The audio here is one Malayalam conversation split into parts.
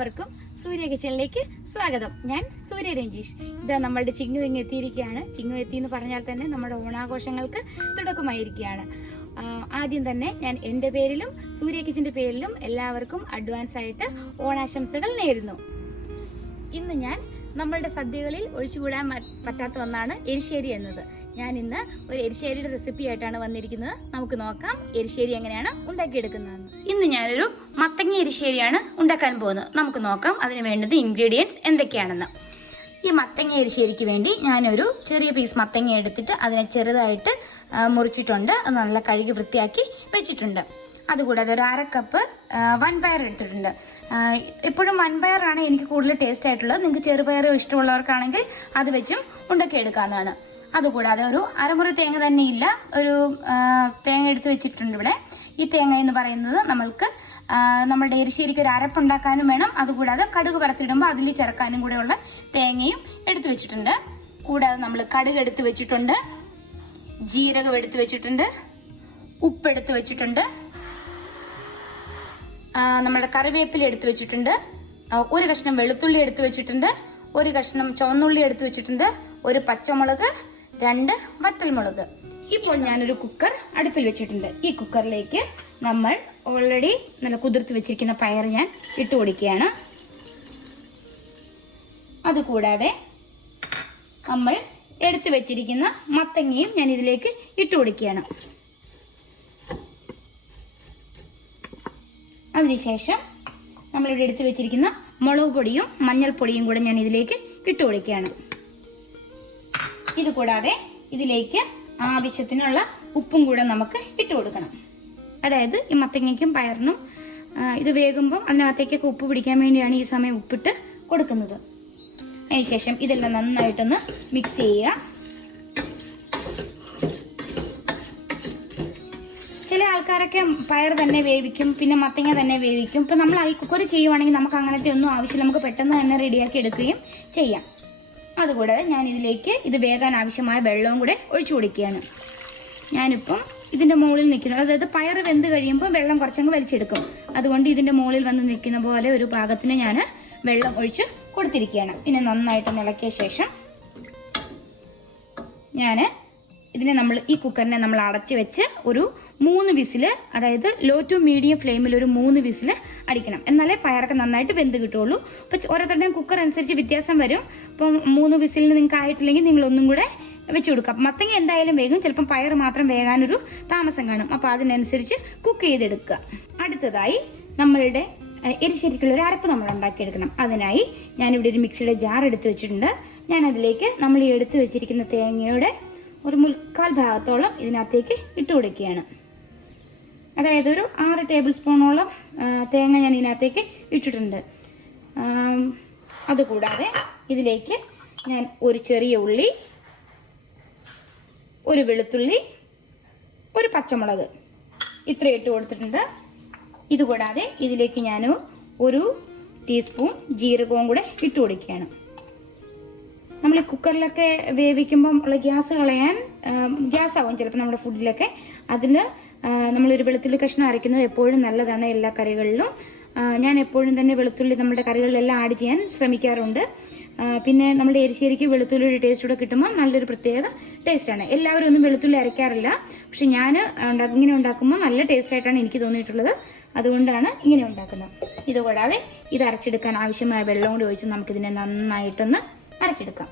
എല്ലാവർക്കും സൂര്യ കിച്ചണിലേക്ക് സ്വാഗതം. ഞാൻ സൂര്യ രഞ്ജീഷ്. ഇതാ നമ്മളുടെ ചിങ്ങു ഇങ്ങ് എത്തിയിരിക്കുകയാണ്. ചിങ്ങു എത്തി എന്ന് പറഞ്ഞാൽ തന്നെ നമ്മുടെ ഓണാഘോഷങ്ങൾക്ക് തുടക്കമായിരിക്കുകയാണ്. ആദ്യം തന്നെ ഞാൻ എൻ്റെ പേരിലും സൂര്യ കിച്ചൻ്റെ പേരിലും എല്ലാവർക്കും അഡ്വാൻസ് ആയിട്ട് ഓണാശംസകൾ നേരുന്നു. ഇന്ന് ഞാൻ നമ്മളുടെ സദ്യകളിൽ ഒഴിച്ചുകൂടാൻ പറ്റാത്ത ഒന്നാണ് എരിശ്ശേരി എന്നത്. ഞാൻ ഇന്ന് ഒരു എരിശ്ശേരിയുടെ റെസിപ്പി ആയിട്ടാണ് വന്നിരിക്കുന്നത്. നമുക്ക് നോക്കാം എരിശ്ശേരി എങ്ങനെയാണ് ഉണ്ടാക്കിയെടുക്കുന്നതെന്ന്. ഇന്ന് ഞാനൊരു മത്തങ്ങ എരിശ്ശേരിയാണ് ഉണ്ടാക്കാൻ പോകുന്നത്. നമുക്ക് നോക്കാം അതിന് വേണ്ടത് ഇൻഗ്രീഡിയൻസ് എന്തൊക്കെയാണെന്ന്. ഈ മത്തങ്ങ എരിശ്ശേരിക്ക് വേണ്ടി ഞാനൊരു ചെറിയ പീസ് മത്തങ്ങ എടുത്തിട്ട് അതിനെ ചെറുതായിട്ട് മുറിച്ചിട്ടുണ്ട്. അത് നല്ല കഴുകി വൃത്തിയാക്കി വെച്ചിട്ടുണ്ട്. അതുകൂടാതെ ഒരു 1/2 കപ്പ് വൻപയർ എടുത്തിട്ടുണ്ട്. എപ്പോഴും വൻപയറാണ് എനിക്ക് കൂടുതൽ ടേസ്റ്റ് ആയിട്ടുള്ളത്. നിങ്ങൾക്ക് ചെറുപയർ ഇഷ്ടമുള്ളവർക്കാണെങ്കിൽ അത് വെച്ചും ഉണ്ടാക്കിയെടുക്കാവുന്നതാണ്. അതുകൂടാതെ ഒരു അരമുറി തേങ്ങ തന്നെ ഇല്ല, ഒരു തേങ്ങ എടുത്ത് വെച്ചിട്ടുണ്ട് ഇവിടെ. ഈ തേങ്ങ എന്ന് പറയുന്നത് നമ്മൾക്ക് നമ്മളുടെ എരിശ്ശേരിക്ക് ഒരു അരപ്പുണ്ടാക്കാനും വേണം. അതുകൂടാതെ കടുക് വറുത്തിടുമ്പോൾ അതിൽ ചേർക്കാനും കൂടെയുള്ള തേങ്ങയും എടുത്തു വെച്ചിട്ടുണ്ട്. കൂടാതെ നമ്മൾ കടുക് എടുത്ത് വെച്ചിട്ടുണ്ട്, ജീരകം എടുത്ത് വെച്ചിട്ടുണ്ട്, ഉപ്പെടുത്ത് വെച്ചിട്ടുണ്ട്, നമ്മുടെ കറിവേപ്പില എടുത്ത് വെച്ചിട്ടുണ്ട്, ഒരു കഷ്ണം വെളുത്തുള്ളി എടുത്ത് വെച്ചിട്ടുണ്ട്, ഒരു കഷ്ണം ചുവന്നുള്ളി എടുത്ത് വെച്ചിട്ടുണ്ട്, ഒരു പച്ചമുളക്, 2 വറ്റൽമുളക്. ഇപ്പോൾ ഞാനൊരു കുക്കർ അടുപ്പിൽ വെച്ചിട്ടുണ്ട്. ഈ കുക്കറിലേക്ക് നമ്മൾ ഓൾറെഡി നല്ല കുതിർത്ത് വെച്ചിരിക്കുന്ന പയർ ഞാൻ ഇട്ട് കൊടുക്കുകയാണ്. അതുകൂടാതെ നമ്മൾ എടുത്തു വെച്ചിരിക്കുന്ന മത്തങ്ങയും ഞാൻ ഇതിലേക്ക് ഇട്ട് കൊടുക്കുകയാണ്. അതിനുശേഷം നമ്മളിവിടെ എടുത്തു വെച്ചിരിക്കുന്ന മുളക് പൊടിയും മഞ്ഞൾപ്പൊടിയും കൂടെ ഞാൻ ഇതിലേക്ക് ഇട്ട് കൊടുക്കുകയാണ്. ഇതുകൂടാതെ ഇതിലേക്ക് ആവശ്യത്തിനുള്ള ഉപ്പും കൂടെ നമുക്ക് ഇട്ട് കൊടുക്കണം. അതായത് ഈ മത്തങ്ങയ്ക്കും പയറിനും ഇത് വേകുമ്പം അതിനകത്തേക്കൊക്കെ ഉപ്പ് പിടിക്കാൻ വേണ്ടിയാണ് ഈ സമയം ഉപ്പിട്ട് കൊടുക്കുന്നത്. അതിനുശേഷം ഇതെല്ലാം നന്നായിട്ടൊന്ന് മിക്സ് ചെയ്യുക. ചില ആൾക്കാരൊക്കെ പയർ തന്നെ വേവിക്കും, പിന്നെ മത്തങ്ങ തന്നെ വേവിക്കും. ഇപ്പം നമ്മൾ ഈ കുക്കർ ചെയ്യുവാണെങ്കിൽ നമുക്ക് അങ്ങനത്തെ ഒന്നും ആവശ്യമില്ല. നമുക്ക് പെട്ടെന്ന് തന്നെ റെഡിയാക്കി എടുക്കുകയും ചെയ്യാം. അതുകൂടാതെ ഞാൻ ഇതിലേക്ക് ഇത് വേകാൻ ആവശ്യമായ വെള്ളവും കൂടെ ഒഴിച്ചു കൊടുക്കുകയാണ്. ഞാനിപ്പം ഇതിൻ്റെ മുകളിൽ നിൽക്കുന്നത്, അതായത് പയർ വെന്ത് കഴിയുമ്പോൾ വെള്ളം കുറച്ചങ്ങ് വലിച്ചെടുക്കും. അതുകൊണ്ട് ഇതിൻ്റെ മുകളിൽ വന്ന് നിൽക്കുന്ന പോലെ ഒരു പാകത്തിന് ഞാൻ വെള്ളം ഒഴിച്ച് കൊടുത്തിരിക്കുകയാണ്. പിന്നെ നന്നായിട്ട് ഇളക്കിയ ശേഷം ഈ കുക്കറിനെ നമ്മൾ അടച്ചു വെച്ച് ഒരു 3 വിസിൽ, അതായത് ലോ ടു മീഡിയം ഫ്ലെയിമിൽ ഒരു 3 വിസിൽ അടിക്കണം. എന്നാലേ പയറൊക്കെ നന്നായിട്ട് വെന്ത് കിട്ടുള്ളൂ. അപ്പോൾ ഓരോരുത്തരുടെയും കുക്കർ അനുസരിച്ച് വ്യത്യാസം വരും. അപ്പം 3 വിസിലിന് നിങ്ങൾക്ക് ആയിട്ടില്ലെങ്കിൽ നിങ്ങൾ ഒന്നും കൂടെ വെച്ച് കൊടുക്കാം. മത്തങ്ങ എന്തായാലും വേഗം, ചിലപ്പം പയർ മാത്രം വേകാനൊരു താമസം കാണും. അപ്പോൾ അതിനനുസരിച്ച് കുക്ക് ചെയ്തെടുക്കുക. അടുത്തതായി നമ്മളുടെ എരിശ്ശേരിക്കുള്ള ഒരു അരപ്പ് നമ്മൾ ഉണ്ടാക്കിയെടുക്കണം. അതിനായി ഞാനിവിടെ ഒരു മിക്സിയുടെ ജാർ എടുത്ത് വെച്ചിട്ടുണ്ട്. ഞാൻ അതിലേക്ക് നമ്മൾ ഈ എടുത്ത് വെച്ചിരിക്കുന്ന തേങ്ങയുടെ ഒരു 1/4 ഭാഗത്തോളം ഇതിനകത്തേക്ക് ഇട്ട് കൊടുക്കുകയാണ്. അതായത് ഒരു 6 ടേബിൾ സ്പൂണോളം തേങ്ങ ഞാൻ ഇതിനകത്തേക്ക് ഇട്ടിട്ടുണ്ട്. അതുകൂടാതെ ഇതിലേക്ക് ഞാൻ ഒരു ചെറിയ ഉള്ളി, ഒരു വെളുത്തുള്ളി, ഒരു പച്ചമുളക് ഇത്രയും ഇട്ട് കൊടുത്തിട്ടുണ്ട്. ഇതുകൂടാതെ ഇതിലേക്ക് ഞാൻ ഒരു ടീസ്പൂൺ ജീരകവും കൂടെ ഇട്ട് കൊടുക്കുകയാണ്. നമ്മൾ ഈ കുക്കറിലൊക്കെ വേവിക്കുമ്പം ഉള്ള ഗ്യാസ് കളയാൻ ഗ്യാസാവും ചിലപ്പോൾ നമ്മുടെ ഫുഡിലൊക്കെ. അതിൽ നമ്മളൊരു വെളുത്തുള്ളി കഷ്ണം അരയ്ക്കുന്നത് എപ്പോഴും നല്ലതാണ് എല്ലാ കറികളിലും. ഞാൻ എപ്പോഴും തന്നെ വെളുത്തുള്ളി നമ്മുടെ കറികളിലെല്ലാം ആഡ് ചെയ്യാൻ ശ്രമിക്കാറുണ്ട്. പിന്നെ നമ്മുടെ എരിശ്ശേരിക്ക് വെളുത്തുള്ളിയുടെ ടേസ്റ്റ് കൂടെ കിട്ടുമ്പോൾ നല്ലൊരു പ്രത്യേക ടേസ്റ്റാണ്. എല്ലാവരും ഒന്നും വെളുത്തുള്ളി അരയ്ക്കാറില്ല, പക്ഷെ ഞാൻ ഇങ്ങനെ ഉണ്ടാക്കുമ്പോൾ നല്ല ടേസ്റ്റായിട്ടാണ് എനിക്ക് തോന്നിയിട്ടുള്ളത്. അതുകൊണ്ടാണ് ഇങ്ങനെ ഉണ്ടാക്കുന്നത്. ഇതുകൂടാതെ ഇത് അരച്ചെടുക്കാൻ ആവശ്യമായ വെള്ളം കൂടി ഒഴിച്ച് നമുക്കിതിനെ നന്നായിട്ടൊന്ന് അരച്ചെടുക്കാം.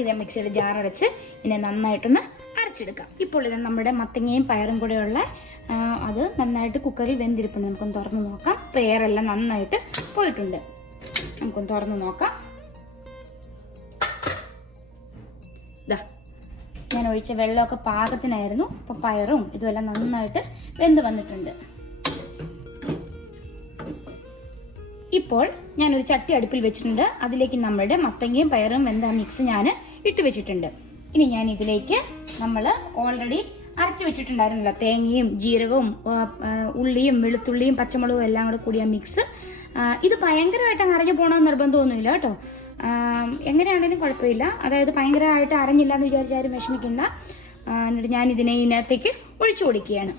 ഇത് മിക്സിയുടെ ജാർ അടച്ച് ഇതിനെ നന്നായിട്ടൊന്ന് അരച്ചെടുക്കാം. ഇപ്പോൾ ഇത് നമ്മുടെ മത്തങ്ങയും പയറും കൂടെയുള്ള അത് നന്നായിട്ട് കുക്കറിൽ വെന്തിരിപ്പുണ്ട്. നമുക്കൊന്ന് തുറന്ന് നോക്കാം. പയറെല്ലാം നന്നായിട്ട് പോയിട്ടുണ്ട്. നമുക്കൊന്ന് തുറന്ന് നോക്കാം. ഞാൻ ഒഴിച്ച വെള്ളമൊക്കെ പാകത്തിനായിരുന്നു. അപ്പോൾ പയറും ഇതുമെല്ലാം നന്നായിട്ട് വെന്ത് വന്നിട്ടുണ്ട്. ഇപ്പോൾ ഞാനൊരു ചട്ടി അടുപ്പിൽ വെച്ചിട്ടുണ്ട്. അതിലേക്ക് നമ്മളുടെ മത്തങ്ങയും പയറും വെന്ത മിക്സ് ഞാൻ ഇട്ട് വെച്ചിട്ടുണ്ട്. ഇനി ഞാൻ ഇതിലേക്ക് നമ്മൾ ഓൾറെഡി അരച്ചു വെച്ചിട്ടുണ്ടായിരുന്നില്ല, തേങ്ങയും ജീരകവും ഉള്ളിയും വെളുത്തുള്ളിയും പച്ചമുളകും എല്ലാം കൂടെ കൂടിയ മിക്സ്. ഇത് ഭയങ്കരമായിട്ട് അരഞ്ഞു പോകണമെന്ന് നിർബന്ധമൊന്നുമില്ല കേട്ടോ. എങ്ങനെയാണെങ്കിലും കുഴപ്പമില്ല. അതായത് ഭയങ്കരമായിട്ട് അരഞ്ഞില്ല എന്ന് വിചാരിച്ചാലും വിഷമിക്കണ്ട. എന്നിട്ട് ഞാൻ ഇതിനകത്തേക്ക് ഒഴിച്ചു കൊടുക്കുകയാണ്.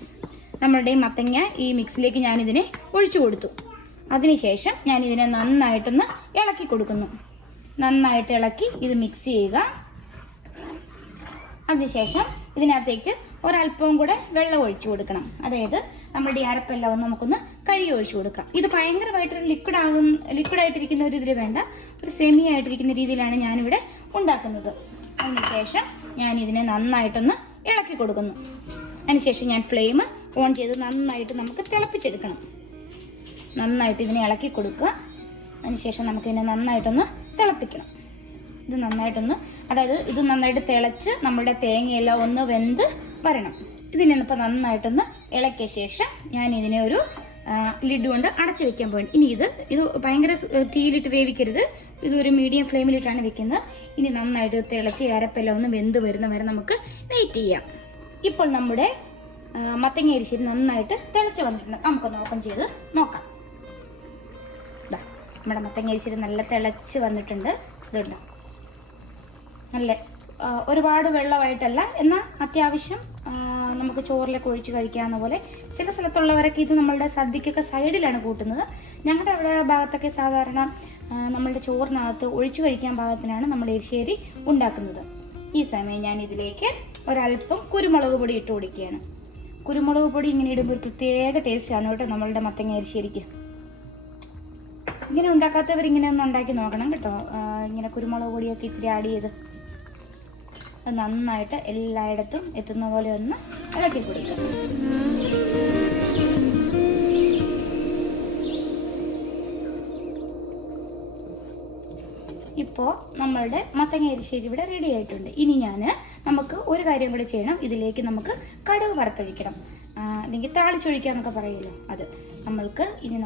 നമ്മളുടെ മത്തങ്ങ ഈ മിക്സിലേക്ക് ഞാനിതിനെ ഒഴിച്ചു കൊടുത്തു. അതിനുശേഷം ഞാൻ ഇതിനെ നന്നായിട്ടൊന്ന് ഇളക്കി കൊടുക്കുന്നു. നന്നായിട്ട് ഇളക്കി ഇത് മിക്സ് ചെയ്യുക. അതിനുശേഷം ഇതിനകത്തേക്ക് ഒരല്പവും കൂടെ വെള്ളം ഒഴിച്ചു കൊടുക്കണം. അതായത് നമ്മുടെ ഈ അരപ്പെല്ലാം ഒന്ന് നമുക്കൊന്ന് കഴുകി ഒഴിച്ചു കൊടുക്കാം. ഇത് ഭയങ്കരമായിട്ടൊരു ലിക്വിഡായിട്ടിരിക്കുന്ന ഒരു ഇതിൽ വേണ്ട, ഒരു സെമി ആയിട്ടിരിക്കുന്ന രീതിയിലാണ് ഞാനിവിടെ ഉണ്ടാക്കുന്നത്. അതിനുശേഷം ഞാൻ ഇതിനെ നന്നായിട്ടൊന്ന് ഇളക്കി കൊടുക്കുന്നു. അതിനുശേഷം ഞാൻ ഫ്ലെയിം ഓൺ ചെയ്ത് നന്നായിട്ട് നമുക്ക് തിളപ്പിച്ചെടുക്കണം. നന്നായിട്ട് ഇതിനെ ഇളക്കി കൊടുക്കുക. അതിനുശേഷം നമുക്കിതിനെ നന്നായിട്ടൊന്ന് തിളപ്പിക്കണം. ഇത് നന്നായിട്ട് തിളച്ച് നമ്മുടെ തേങ്ങയെല്ലാം ഒന്ന് വെന്ത് വരണം. ഇതിനെ ഇപ്പോൾ നന്നായിട്ടൊന്ന് ഇളക്കിയ ശേഷം ഞാൻ ഇതിനെ ഒരു ലിഡ് കൊണ്ട് അടച്ചു വെക്കാൻ പോയി. ഇനി ഇത് ഭയങ്കര തീയിലിട്ട് വേവിക്കരുത്, ഇതൊരു മീഡിയം ഫ്ലെയിമിലിട്ടാണ് വെക്കുന്നത്. ഇനി നന്നായിട്ട് തിളച്ച് അരപ്പെല്ലാം ഒന്ന് വെന്ത് വരുന്ന വരെ നമുക്ക് വെയിറ്റ് ചെയ്യാം. ഇപ്പോൾ നമ്മുടെ മത്തങ്ങ എരിശ്ശേരി നന്നായിട്ട് തിളച്ച് വന്നിട്ടുണ്ട്. നമുക്കൊന്ന് ഓപ്പൺ ചെയ്ത് നോക്കാം. നമ്മുടെ മത്തങ്ങ എരിശ്ശേരി നല്ല തിളച്ച് വന്നിട്ടുണ്ട്. ഇതുണ്ട്, നല്ല ഒരുപാട് വെള്ളമായിട്ടല്ല, എന്നാൽ അത്യാവശ്യം നമുക്ക് ചോറിലൊക്കെ ഒഴിച്ച് കഴിക്കാവുന്ന പോലെ. ചില സ്ഥലത്തുള്ളവരൊക്കെ ഇത് നമ്മളുടെ സദ്യക്കൊക്കെ സൈഡിലാണ് കൂട്ടുന്നത്. ഞങ്ങളുടെ അവിടെ ഭാഗത്തൊക്കെ സാധാരണ നമ്മളുടെ ചോറിനകത്ത് ഒഴിച്ചു കഴിക്കാൻ പാകത്തിനാണ് നമ്മൾ എരിശ്ശേരി ഉണ്ടാക്കുന്നത്. ഈ സമയം ഞാൻ ഇതിലേക്ക് ഒരല്പം കുരുമുളക് പൊടി ഇട്ട് കൊടുക്കുകയാണ്. കുരുമുളക് പൊടി ഇങ്ങനെ ഇടുമ്പോൾ ഒരു പ്രത്യേക ടേസ്റ്റാണ് കേട്ടോ നമ്മളുടെ മത്തങ്ങ എരിശ്ശേരിക്ക്. ഇങ്ങനെ ഉണ്ടാക്കാത്തവർ ഇങ്ങനെ ഒന്ന് ഉണ്ടാക്കി നോക്കണം കേട്ടോ. ഇങ്ങനെ കുരുമുളക് പൊടിയൊക്കെ ഇത്തിരി ആഡ് ചെയ്ത് നന്നായിട്ട് എല്ലായിടത്തും എത്തുന്ന പോലെ ഒന്ന് ഇളക്കി കൊടുക്കുക. ഇപ്പോൾ നമ്മളുടെ മത്തങ്ങ എരിശ്ശേരി ഇവിടെ റെഡി ആയിട്ടുണ്ട്. ഇനി നമുക്ക് ഒരു കാര്യം കൂടെ ചെയ്യണം. ഇതിലേക്ക് നമുക്ക് കടുക് വറുത്തൊഴിക്കണം, അല്ലെങ്കിൽ താളിച്ചൊഴിക്കാന്നൊക്കെ പറയുമല്ലോ, അത്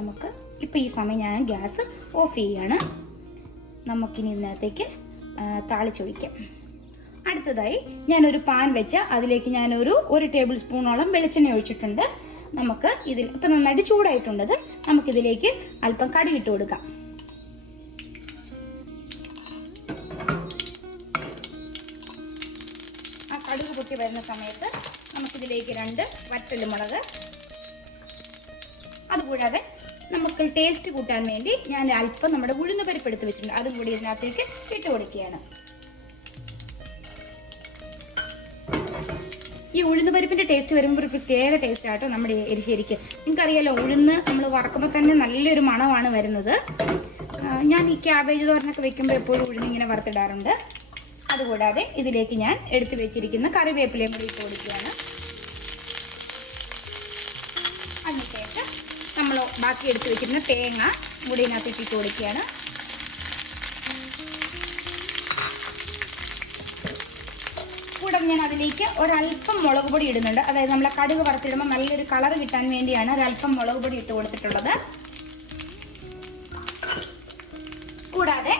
നമുക്ക് ഇപ്പോൾ ഈ സമയം ഞാൻ ഗ്യാസ് ഓഫ് ചെയ്യാണ്. നമുക്കിനി ഇതിനകത്തേക്ക് താളിച്ചൊഴിക്കാം. അടുത്തതായി ഞാനൊരു പാൻ വെച്ച് അതിലേക്ക് ഞാനൊരു 1 ടേബിൾ സ്പൂണോളം വെളിച്ചെണ്ണ ഒഴിച്ചിട്ടുണ്ട്. നമുക്ക് ഇതിൽ ഇപ്പം നന്നായിട്ട് ചൂടായിട്ടുണ്ടത്. നമുക്കിതിലേക്ക് അല്പം കടുക് ഇട്ട് കൊടുക്കാം. ആ കടുക് പൊട്ടി വരുന്ന സമയത്ത് നമുക്കിതിലേക്ക് 2 വറ്റൽമുളക്, അതുകൂടാതെ നമുക്ക് ടേസ്റ്റ് കൂട്ടാൻ വേണ്ടി ഞാൻ അല്പം നമ്മുടെ ഉഴുന്ന് പരിപ്പ് എടുത്ത് വെച്ചിട്ടുണ്ട്, അതും കൂടി ഇതിനകത്തേക്ക് ഇട്ട് കൊടുക്കുകയാണ്. ഈ ഉഴുന്ന് പരിപ്പിന്റെ ടേസ്റ്റ് വരുമ്പോൾ ഒരു പ്രത്യേക ടേസ്റ്റ് ആട്ടോ നമ്മുടെ എരിശ്ശേരിക്ക്. നിങ്ങൾക്കറിയാലോ, ഉഴുന്ന് നമ്മൾ വറക്കുമ്പോൾ തന്നെ നല്ലൊരു മണമാണ് വരുന്നത്. ഞാൻ ഈ ക്യാബേജ് തോരനൊക്കെ വെക്കുമ്പോൾ എപ്പോഴും ഉഴുന്ന് ഇങ്ങനെ വറുത്തിടാറുണ്ട്. അതുകൂടാതെ ഇതിലേക്ക് ഞാൻ എടുത്തു വെച്ചിരിക്കുന്ന കറിവേപ്പിലയും കൂടി ഇട്ട് കൊടുക്കുകയാണ്. അതിനുശേഷം നമ്മൾ ബാക്കി എടുത്തു വെച്ചിരുന്ന തേങ്ങ കൂടി ഇതിനകത്തേക്ക് ഇട്ട് കൊടുക്കുകയാണ്. കൂടാതെ ഞാൻ അതിലേക്ക് ഒരല്പം മുളക് പൊടി ഇടുന്നുണ്ട്. അതായത് നമ്മളെ കടുക് വറുത്തിടുമ്പോൾ നല്ലൊരു കളർ കിട്ടാൻ വേണ്ടിയാണ് ഒരല്പം മുളക് പൊടി ഇട്ട് കൊടുത്തിട്ടുള്ളത്. കൂടാതെ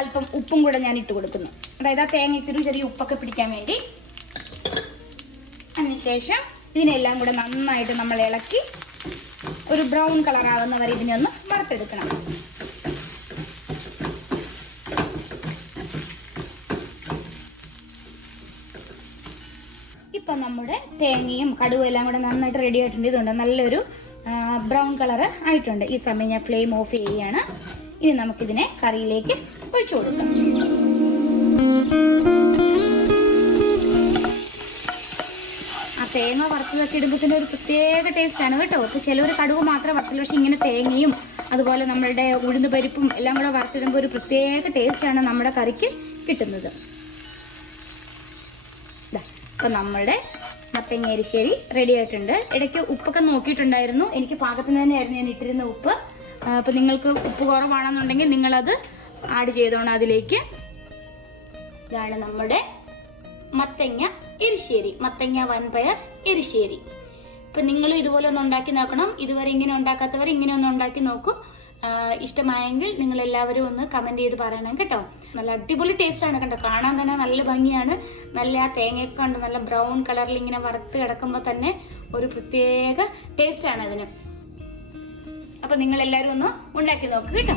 അല്പം ഉപ്പും കൂടെ ഞാൻ ഇട്ട് കൊടുക്കുന്നു, അതായത് ആ തേങ്ങയ്ക്കൊരു ചെറിയ ഉപ്പൊക്കെ പിടിക്കാൻ വേണ്ടി. അതിനുശേഷം ഇതിനെല്ലാം കൂടെ നന്നായിട്ട് നമ്മൾ ഇളക്കി ഒരു ബ്രൗൺ കളർ ആകുന്ന വരെ ഇതിനെ ഒന്ന് വറുത്തെടുക്കണം. ഇപ്പം നമ്മുടെ തേങ്ങയും കടുവും എല്ലാം കൂടെ നന്നായിട്ട് റെഡി ആയിട്ടുണ്ട്. ഇതുണ്ട്, നല്ലൊരു ബ്രൗൺ കളർ ആയിട്ടുണ്ട്. ഈ സമയം ഞാൻ ഫ്ലെയിം ഓഫ് ചെയ്യുകയാണ്. ഇനി നമുക്കിതിനെ കറിയിലേക്ക് ഒഴിച്ചു കൊടുക്കാം. ആ തേങ്ങ വറുത്തതൊക്കെ ഇടുമ്പോൾ തന്നെ ഒരു പ്രത്യേക ടേസ്റ്റാണ് കേട്ടോ. ഇപ്പോൾ ചിലവർ കടുക് മാത്രം വറുത്തില്ല, പക്ഷെ ഇങ്ങനെ തേങ്ങയും അതുപോലെ നമ്മളുടെ ഉഴുന്ന് പരിപ്പും എല്ലാം കൂടെ വറുത്തിടുമ്പോൾ ഒരു പ്രത്യേക ടേസ്റ്റാണ് നമ്മുടെ കറിക്ക് കിട്ടുന്നത്. അപ്പം നമ്മളുടെ മത്തങ്ങ എരിശ്ശേരി റെഡി ആയിട്ടുണ്ട്. ഇടയ്ക്ക് ഉപ്പൊക്കെ നോക്കിയിട്ടുണ്ടായിരുന്നു, എനിക്ക് പാകത്തിന് തന്നെയായിരുന്നു ഞാൻ ഇട്ടിരുന്ന ഉപ്പ്. അപ്പം നിങ്ങൾക്ക് ഉപ്പ് കുറവാണെന്നുണ്ടെങ്കിൽ നിങ്ങളത് ആഡ് ചെയ്തോണം അതിലേക്ക്. ഇതാണ് നമ്മുടെ മത്തങ്ങ എരിശ്ശേരി, മത്തങ്ങ വൻപയർ എരിശ്ശേരി. ഇപ്പം നിങ്ങൾ ഇതുപോലെ ഒന്ന് ഉണ്ടാക്കി നോക്കണം. ഇതുവരെ ഇങ്ങനെ ഉണ്ടാക്കാത്തവർ ഇങ്ങനെ ഒന്ന് ഉണ്ടാക്കി നോക്കൂ. ഇഷ്ടമായെങ്കിൽ നിങ്ങൾ എല്ലാവരും ഒന്ന് കമന്റ് ചെയ്ത് പറയണം കേട്ടോ. നല്ല അടിപൊളി ടേസ്റ്റ് ആണ് കേട്ടോ, കാണാൻ തന്നെ നല്ല ഭംഗിയാണ്. നല്ല ആ തേങ്ങയൊക്കെ ഉണ്ട്, നല്ല ബ്രൗൺ കളറിൽ ഇങ്ങനെ വറുത്ത് കിടക്കുമ്പോൾ തന്നെ ഒരു പ്രത്യേക ടേസ്റ്റ് ആണ് അതിന്. അപ്പൊ നിങ്ങൾ എല്ലാവരും ഒന്ന് ഉണ്ടാക്കി നോക്ക് കേട്ടോ.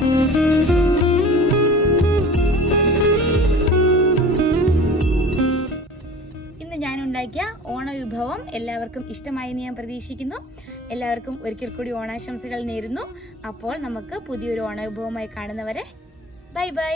ഇന്ന് ഞാൻ ഉണ്ടാക്കിയ ഓണ വിഭവം ഓണവിഭവം എല്ലാവർക്കും ഇഷ്ടമായി ഞാൻ പ്രതീക്ഷിക്കുന്നു. എല്ലാവർക്കും ഒരിക്കൽ കൂടി ഓണാശംസകൾ നേരുന്നു. അപ്പോൾ നമുക്ക് പുതിയൊരു ഓണവിഭവമായി കാണുന്നവരെ ബൈ ബൈ.